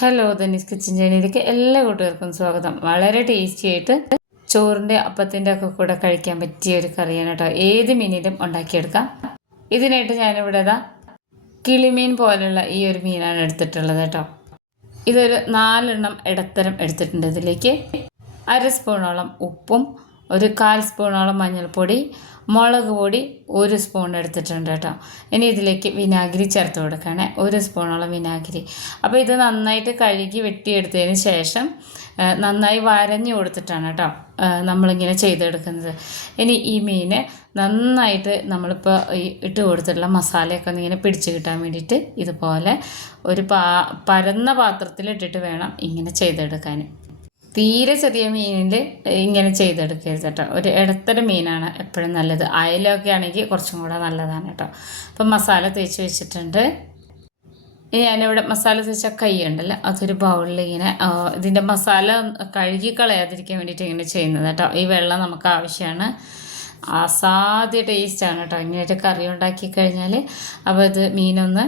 Hello Dhani's kitchen ചൈനയിലേക്ക് എല്ലാ കൂട്ടുകാർക്കും സ്വാഗതം. വളരെ ടേസ്റ്റി ആയിട്ട് ചോറിന്റെ അപ്പത്തിന്റെ ഒക്കെ കൂടെ കഴിക്കാൻ പറ്റിയ ഒരു കറിയാണ് കേട്ടോ. ഏത് മീനിലും ഉണ്ടാക്കിയെടുക്കാം. ഇതിനായിട്ട് ഞാനിവിടെ ഇതാ കിളിമീൻ പോലുള്ള ഈ ഒരു മീനാണ് എടുത്തിട്ടുള്ളത് കേട്ടോ. ഇതൊരു നാലെണ്ണം ഇടത്തരം എടുത്തിട്ടുണ്ട് ഇതിലേക്ക്. അര സ്പൂണോളം ഉപ്പും ഒരു കാൽ സ്പൂണോളം മഞ്ഞൾപ്പൊടി മുളക് പൊടി ഒരു സ്പൂൺ എടുത്തിട്ടുണ്ട് കേട്ടോ. ഇനി ഇതിലേക്ക് വിനാഗിരി ചേർത്ത് കൊടുക്കണേ ഒരു സ്പൂണോളം വിനാഗിരി. അപ്പോൾ ഇത് നന്നായിട്ട് കഴുകി വെട്ടിയെടുത്തതിന് ശേഷം നന്നായി വരഞ്ഞു കൊടുത്തിട്ടാണ് കേട്ടോ നമ്മളിങ്ങനെ ചെയ്തെടുക്കുന്നത്. ഇനി ഈ മീൻ നന്നായിട്ട് നമ്മളിപ്പോൾ ഇട്ട് കൊടുത്തിട്ടുള്ള മസാലയൊക്കെ ഒന്ന് ഇങ്ങനെ പിടിച്ച് കിട്ടാൻ വേണ്ടിയിട്ട് ഇതുപോലെ ഒരു പാ പരന്ന പാത്രത്തിലിട്ടിട്ട് വേണം ഇങ്ങനെ ചെയ്തെടുക്കാൻ തീരെ ചെറിയ മീനിൽ ഇങ്ങനെ ചെയ്തെടുക്കരുത് കേട്ടോ. ഒരു ഇടത്തരം മീനാണ് എപ്പോഴും നല്ലത്. അയലൊക്കെ ആണെങ്കിൽ കുറച്ചും കൂടെ നല്ലതാണ് കേട്ടോ. അപ്പം മസാല തേച്ച് വെച്ചിട്ടുണ്ട്. ഞാനിവിടെ മസാല തേച്ച കൈ ഉണ്ടല്ലോ അതൊരു ബൗളിൽ ഇങ്ങനെ ഇതിന്റെ മസാല കഴുകി കളയാതിരിക്കാൻ വേണ്ടിയിട്ട് ഇങ്ങനെ ചെയ്യുന്നത് കേട്ടോ. ഈ വെള്ളം നമുക്ക് ആവശ്യമാണ്. അസാധ്യ ടേസ്റ്റാണ് കേട്ടോ. ഇങ്ങനെയായിട്ട് കറി ഉണ്ടാക്കി കഴിഞ്ഞാൽ അപ്പോൾ ഇത് മീനൊന്ന്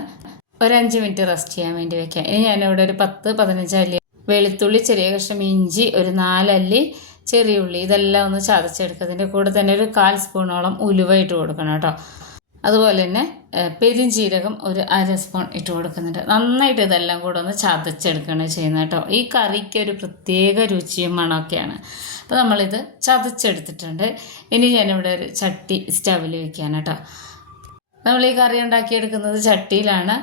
ഒരു അഞ്ച് മിനിറ്റ് റെസ്റ്റ് ചെയ്യാൻ വേണ്ടി വെക്കാം. ഇനി ഞാനിവിടെ ഒരു പത്ത് പതിനഞ്ച് അല്ലി വെളുത്തുള്ളി ചെറിയ കഷ്ണം ഇഞ്ചി ഒരു നാലല്ലി ചെറിയ ഉള്ളി. ഇതെല്ലാം ഒന്ന് ചതച്ചെടുക്കുക. അതിന്റെ കൂടെ തന്നെ ഒരു കാൽ സ്പൂണോളം ഉലുവ ഇട്ട് കൊടുക്കണം കേട്ടോ. അതുപോലെ തന്നെ ഏഹ്, പെരുംജീരകം ഒരു അര സ്പൂൺ ഇട്ട് കൊടുക്കുന്നുണ്ട്. നന്നായിട്ട് ഇതെല്ലാം കൂടെ ഒന്ന് ചതച്ചെടുക്കുകയാണ് ചെയ്യുന്നത് കേട്ടോ. ഈ കറിക്ക് ഒരു പ്രത്യേക രുചിയും മണമൊക്കെയാണ്. അപ്പോൾ നമ്മളിത് ചതച്ചെടുത്തിട്ടുണ്ട്. ഇനി ഞാനിവിടെ ഒരു ചട്ടി സ്റ്റവിൽ വയ്ക്കുകയാണ് കേട്ടോ. നമ്മൾ ഈ കറി ഉണ്ടാക്കിയെടുക്കുന്നത് ചട്ടിയിലാണ്.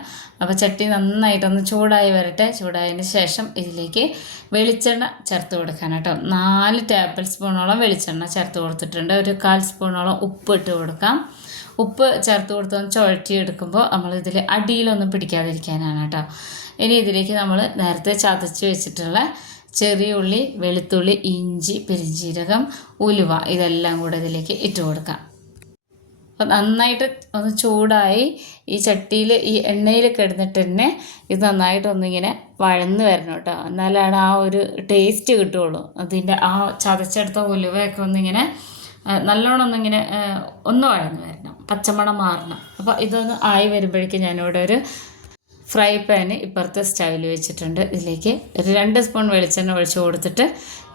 അപ്പോൾ ചട്ടി നന്നായിട്ടൊന്ന് ചൂടായി വരട്ടെ. ചൂടായതിന് ശേഷം ഇതിലേക്ക് വെളിച്ചെണ്ണ ചേർത്ത് കൊടുക്കാൻ കേട്ടോ. നാല് ടേബിൾ സ്പൂണോളം വെളിച്ചെണ്ണ ചേർത്ത് കൊടുത്തിട്ടുണ്ട്. ഒരു കാൽ സ്പൂണോളം ഉപ്പ് ഇട്ട് കൊടുക്കാം. ഉപ്പ് ചേർത്ത് കൊടുത്തൊന്ന് ചുഴറ്റിയെടുക്കുമ്പോൾ നമ്മളിതിൽ അടിയിലൊന്നും പിടിക്കാതിരിക്കാനാണ് കേട്ടോ. ഇനി ഇതിലേക്ക് നമ്മൾ നേരത്തെ ചതച്ച് വെച്ചിട്ടുള്ള ചെറിയ ഉള്ളി വെളുത്തുള്ളി ഇഞ്ചി പെരിഞ്ജീരകം ഉലുവ ഇതെല്ലാം കൂടെ ഇതിലേക്ക് ഇട്ട് കൊടുക്കാം. അപ്പോൾ നന്നായിട്ട് ഒന്ന് ചൂടായി ഈ ചട്ടിയിൽ ഈ എണ്ണയിൽ കിടന്നിട്ട് തന്നെ ഇത് നന്നായിട്ട് ഒന്നിങ്ങനെ വഴന്ന് വരണം കേട്ടോ. എന്നാലാണ് ആ ഒരു ടേസ്റ്റ് കിട്ടുള്ളൂ അതിന്റെ ആ ചതച്ചെടുത്ത ഉലുവയൊക്കെ ഒന്നിങ്ങനെ നല്ലോണം ഒന്നിങ്ങനെ ഒന്ന് വഴന്ന് വരണം. പച്ചമണം മാറണം. അപ്പോൾ ഇതൊന്ന് ആയി വരുമ്പോഴേക്കും ഞാനിവിടെ ഒരു ഫ്രൈ പാന് ഇപ്പുറത്തെ സ്റ്റൈൽ വെച്ചിട്ടുണ്ട്. ഇതിലേക്ക് ഒരു രണ്ട് സ്പൂൺ വെളിച്ചെണ്ണ ഒഴിച്ച് കൊടുത്തിട്ട്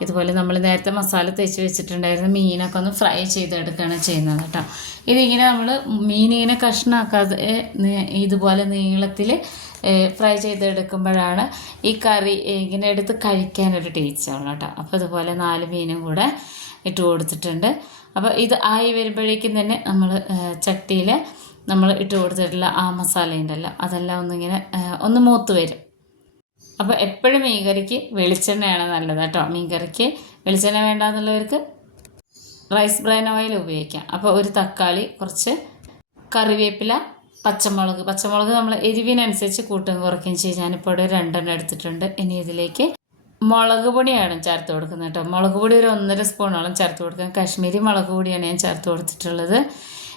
ഇതുപോലെ നമ്മൾ നേരത്തെ മസാല തേച്ച് വെച്ചിട്ടുണ്ടായിരുന്ന മീനൊക്കെ ഒന്ന് ഫ്രൈ ചെയ്തെടുക്കുകയാണ് ചെയ്യുന്നത് കേട്ടോ. ഇതിങ്ങനെ നമ്മൾ മീനിങ്ങനെ കഷ്ണാക്കാതെ ഇതുപോലെ നീളത്തിൽ ഫ്രൈ ചെയ്തെടുക്കുമ്പോഴാണ് ഈ കറി ഇങ്ങനെ എടുത്ത് കഴിക്കാനൊരു ടേസ്റ്റ് ആവുള്ളൂ കേട്ടോ. അപ്പോൾ ഇതുപോലെ നാല് മീനും കൂടെ ഇട്ട് കൊടുത്തിട്ടുണ്ട്. അപ്പോൾ ഇത് ആയി വരുമ്പോഴേക്കും തന്നെ നമ്മൾ ചട്ടിയിൽ നമ്മൾ ഇട്ട് കൊടുത്തിട്ടുള്ള ആ മസാല ഉണ്ടല്ലോ അതെല്ലാം ഒന്നിങ്ങനെ ഒന്ന് മൂത്ത് വരും. അപ്പോൾ എപ്പോഴും മീൻകറിക്ക് വെളിച്ചെണ്ണയാണ് നല്ലത് കേട്ടോ. മീൻകറിക്ക് വെളിച്ചെണ്ണ വേണ്ടാന്നുള്ളവർക്ക് റൈസ് ബ്രാൻ ഓയിൽ ഉപയോഗിക്കാം. അപ്പോൾ ഒരു തക്കാളി കുറച്ച് കറിവേപ്പില പച്ചമുളക്. പച്ചമുളക് നമ്മൾ എരിവിനനുസരിച്ച് കൂട്ടും കുറയ്ക്കുകയും ചെയ്യും. ഞാനിപ്പോൾ ഇവിടെ രണ്ടെണ്ണം എടുത്തിട്ടുണ്ട്. ഇനി ഇതിലേക്ക് മുളക് പൊടിയാണ് ചേർത്ത് കൊടുക്കുന്നത് കേട്ടോ. മുളക് പൊടി ഒരു ഒന്നര സ്പൂണോളം ചേർത്ത് കൊടുക്കാം. കാശ്മീരി മുളക് പൊടിയാണ് ഞാൻ ചേർത്ത് കൊടുത്തിട്ടുള്ളത്.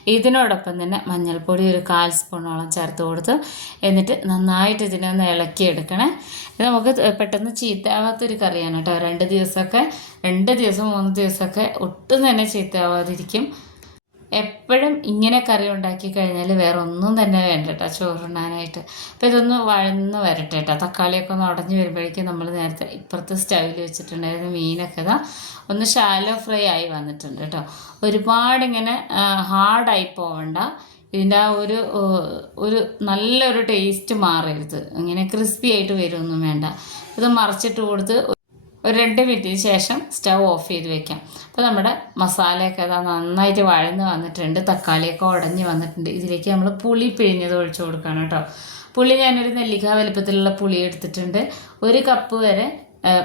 ഇതിനോടൊപ്പം തന്നെ മഞ്ഞൾപ്പൊടി ഒരു കാൽ സ്പൂണോളം ചേർത്ത് കൊടുത്ത് എന്നിട്ട് നന്നായിട്ട് ഇതിനെ ഒന്ന് ഇളക്കിയെടുക്കണേ. ഇത് നമുക്ക് പെട്ടെന്ന് ചീത്തയാവാത്തൊരു കറിയാണ് കേട്ടോ. രണ്ട് ദിവസമൊക്കെ രണ്ട് ദിവസം മൂന്ന് ദിവസമൊക്കെ ഒട്ടും തന്നെ ചീത്തയാവാതിരിക്കും എപ്പോഴും ഇങ്ങനെ കറി ഉണ്ടാക്കി കഴിഞ്ഞാൽ വേറെ ഒന്നും തന്നെ വേണ്ട കേട്ടോ ചോറുണ്ണാനായിട്ട്. അപ്പോൾ ഇതൊന്ന് വഴന്ന് വരട്ടെ കേട്ടോ തക്കാളിയൊക്കെ ഒന്ന് ഉടഞ്ഞു വരുമ്പോഴേക്കും നമ്മൾ നേരത്തെ ഇപ്പുറത്തെ സ്റ്റൗവിൽ വെച്ചിട്ടുണ്ടായിരുന്ന മീനൊക്കെ ഇതാ ഒന്ന് ഷാലോ ഫ്രൈ ആയി വന്നിട്ടുണ്ട് കേട്ടോ ഒരുപാട് ഇങ്ങനെ ഹാർഡായി പോവണ്ട. ഇതിന്റെ ആ ഒരു ഒരു നല്ലൊരു ടേസ്റ്റ് മാറരുത്. ഇങ്ങനെ ക്രിസ്പി ആയിട്ട് വരുമൊന്നും വേണ്ട. ഇത് മറിച്ചിട്ട് കൊടുത്ത് ഒരു രണ്ട് മിനിറ്റിന് ശേഷം സ്റ്റവ് ഓഫ് ചെയ്ത് വെക്കാം. അപ്പോൾ നമ്മുടെ മസാലയൊക്കെ അതാ നന്നായിട്ട് വഴന്ന് വന്നിട്ടുണ്ട്. തക്കാളിയൊക്കെ ഉടഞ്ഞ് വന്നിട്ടുണ്ട്. ഇതിലേക്ക് നമ്മൾ പുളി പിഴിഞ്ഞത് ഒഴിച്ചു കൊടുക്കണം കേട്ടോ. പുളി ഞാനൊരു നെല്ലിക്ക വലുപ്പത്തിലുള്ള പുളി എടുത്തിട്ടുണ്ട്. ഒരു കപ്പ് വരെ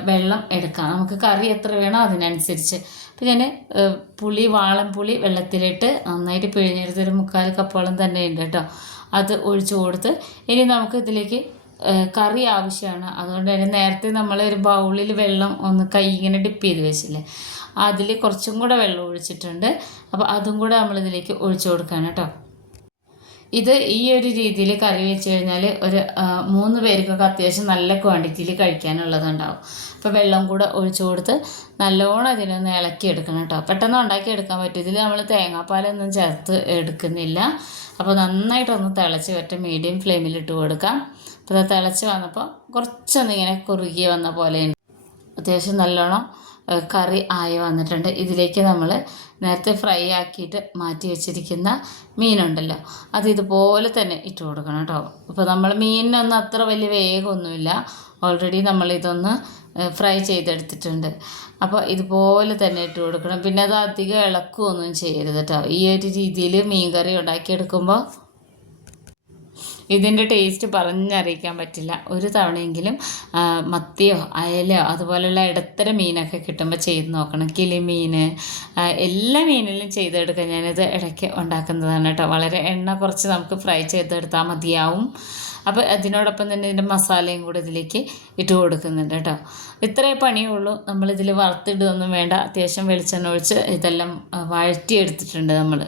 വെള്ളം എടുക്കാം. നമുക്ക് കറി എത്ര വേണോ അതിനനുസരിച്ച്. അപ്പോൾ ഞാൻ പുളി വാളം പുളി വെള്ളത്തിലിട്ട് നന്നായിട്ട് പിഴിഞ്ഞെടുത്ത് ഒരു മുക്കാൽ കപ്പോളം തന്നെ ഉണ്ട് കേട്ടോ. അത് ഒഴിച്ചു കൊടുത്ത് ഇനി നമുക്ക് ഇതിലേക്ക് കറി ആവശ്യമാണ്. അതുകൊണ്ട് തന്നെ നേരത്തെ നമ്മൾ ഒരു ബൗളിൽ വെള്ളം ഒന്ന് കൈ ഇങ്ങനെ ഡിപ്പ് ചെയ്ത് വെച്ചില്ലേ? അതിൽ കുറച്ചും കൂടെ വെള്ളം ഒഴിച്ചിട്ടുണ്ട്. അപ്പോൾ അതും കൂടെ നമ്മളിതിലേക്ക് ഒഴിച്ചു കൊടുക്കുകയാണ് കേട്ടോ. ഇത് ഈ ഒരു രീതിയിൽ കറി വെച്ച് കഴിഞ്ഞാൽ ഒരു മൂന്ന് പേർക്കൊക്കെ അത്യാവശ്യം നല്ല ക്വാണ്ടിറ്റിയിൽ കഴിക്കാനുള്ളതുണ്ടാവും. അപ്പോൾ വെള്ളം കൂടെ ഒഴിച്ചു കൊടുത്ത് നല്ലോണം ഇതിനൊന്ന് ഇളക്കി എടുക്കണം കേട്ടോ. പെട്ടെന്ന് ഉണ്ടാക്കി എടുക്കാൻ പറ്റും. ഇതിൽ നമ്മൾ തേങ്ങാപ്പാലൊന്നും ചേർത്ത് എടുക്കുന്നില്ല. അപ്പോൾ നന്നായിട്ടൊന്ന് തിളച്ച് വെറ്റ മീഡിയം ഫ്ലെയിമിലിട്ട് കൊടുക്കാം. ഇത് തിളച്ച് വന്നപ്പോൾ കുറച്ചൊന്നിങ്ങനെ കുറുകി വന്ന പോലെയുണ്ട്. അത്യാവശ്യം നല്ലോണം കറി ആയി വന്നിട്ടുണ്ട്. ഇതിലേക്ക് നമ്മൾ നേരത്തെ ഫ്രൈ ആക്കിയിട്ട് മാറ്റി വെച്ചിരിക്കുന്ന മീനുണ്ടല്ലോ അത് ഇതുപോലെ തന്നെ ഇട്ട് കൊടുക്കണം കേട്ടോ. അപ്പോൾ നമ്മൾ മീനിനൊന്നും അത്ര വലിയ വേഗമൊന്നുമില്ല. ഓൾറെഡി നമ്മൾ ഇതൊന്ന് ഫ്രൈ ചെയ്തെടുത്തിട്ടുണ്ട്. അപ്പോൾ ഇതുപോലെ തന്നെ ഇട്ട് കൊടുക്കണം. പിന്നെ അത് അധികം ഇളക്കുകയൊന്നും ചെയ്യരുത് കേട്ടോ. ഈ ഒരു രീതിയിൽ മീൻ കറി ഉണ്ടാക്കിയെടുക്കുമ്പോൾ ഇതിന്റെ ടേസ്റ്റ് പറഞ്ഞറിയിക്കാൻ പറ്റില്ല. ഒരു തവണയെങ്കിലും മത്തിയോ അയലയോ അതുപോലെയുള്ള ഇടത്തരം മീനൊക്കെ കിട്ടുമ്പോൾ ചെയ്ത് നോക്കണം. കിളിമീൻ എല്ലാ മീനിലും ചെയ്തെടുക്കാൻ ഞാനിത് ഇടയ്ക്ക് ഉണ്ടാക്കുന്നതാണ് കേട്ടോ. വളരെ എണ്ണ കുറച്ച് നമുക്ക് ഫ്രൈ ചെയ്തെടുത്താൽ മതിയാവും. അപ്പോൾ അതിനോടൊപ്പം തന്നെ ഇതിന്റെ മസാലയും കൂടെ ഇതിലേക്ക് ഇട്ട് കൊടുക്കുന്നുണ്ട് കേട്ടോ. ഇത്രേ പണിയുള്ളൂ. നമ്മളിതിൽ വറുത്തിടുകയൊന്നും വേണ്ട. അത്യാവശ്യം വെളിച്ചെണ്ണ ഒഴിച്ച് ഇതെല്ലാം വഴറ്റിയെടുത്തിട്ടുണ്ട് നമ്മൾ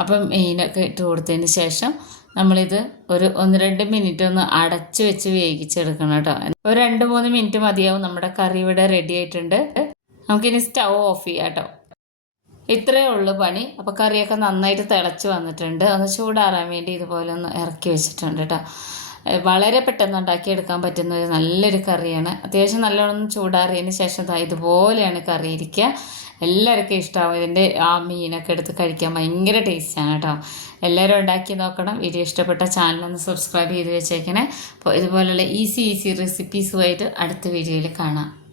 അപ്പം മീനൊക്കെ ഇട്ട് കൊടുത്തതിന് ശേഷം നമ്മളിത് ഒരു ഒന്ന് രണ്ട് മിനിറ്റ് ഒന്ന് അടച്ചു വെച്ച് വേവിച്ചെടുക്കണം കേട്ടോ. ഒരു രണ്ട് മൂന്ന് മിനിറ്റ് മതിയാവും നമ്മുടെ കറി ഇവിടെ റെഡി ആയിട്ടുണ്ട്. നമുക്കിനി സ്റ്റൗ ഓഫ് ചെയ്യാം കേട്ടോ. ഇത്രയേ ഉള്ളൂ പണി. അപ്പോൾ കറിയൊക്കെ നന്നായിട്ട് തിളച്ച് വന്നിട്ടുണ്ട്. ഒന്ന് ചൂടാറാൻ വേണ്ടി ഇതുപോലെ ഒന്ന് ഇറക്കി വെച്ചിട്ടുണ്ട് കേട്ടോ. വളരെ പെട്ടെന്ന് ഉണ്ടാക്കിയെടുക്കാൻ പറ്റുന്ന ഒരു നല്ലൊരു കറിയാണ്. അത്യാവശ്യം നല്ലോണം ചൂടാറിയതിന് ശേഷം ഇതുപോലെയാണ് കറി ഇരിക്കുക എല്ലാവർക്കും ഇഷ്ടമാവും ഇതിന്റെ ആ മീനൊക്കെ എടുത്ത് കഴിക്കാൻ. ഭയങ്കര ടേസ്റ്റാണ് കേട്ടോ. എല്ലാവരും ഉണ്ടാക്കി നോക്കണം. വീഡിയോ ഇഷ്ടപ്പെട്ട ചാനലൊന്ന് സബ്സ്ക്രൈബ് ചെയ്ത് വെച്ചേക്കണേ. അപ്പോൾ ഇതുപോലുള്ള ഈസി ഈസി റെസിപ്പീസുമായിട്ട് അടുത്ത വീഡിയോയിൽ കാണാം.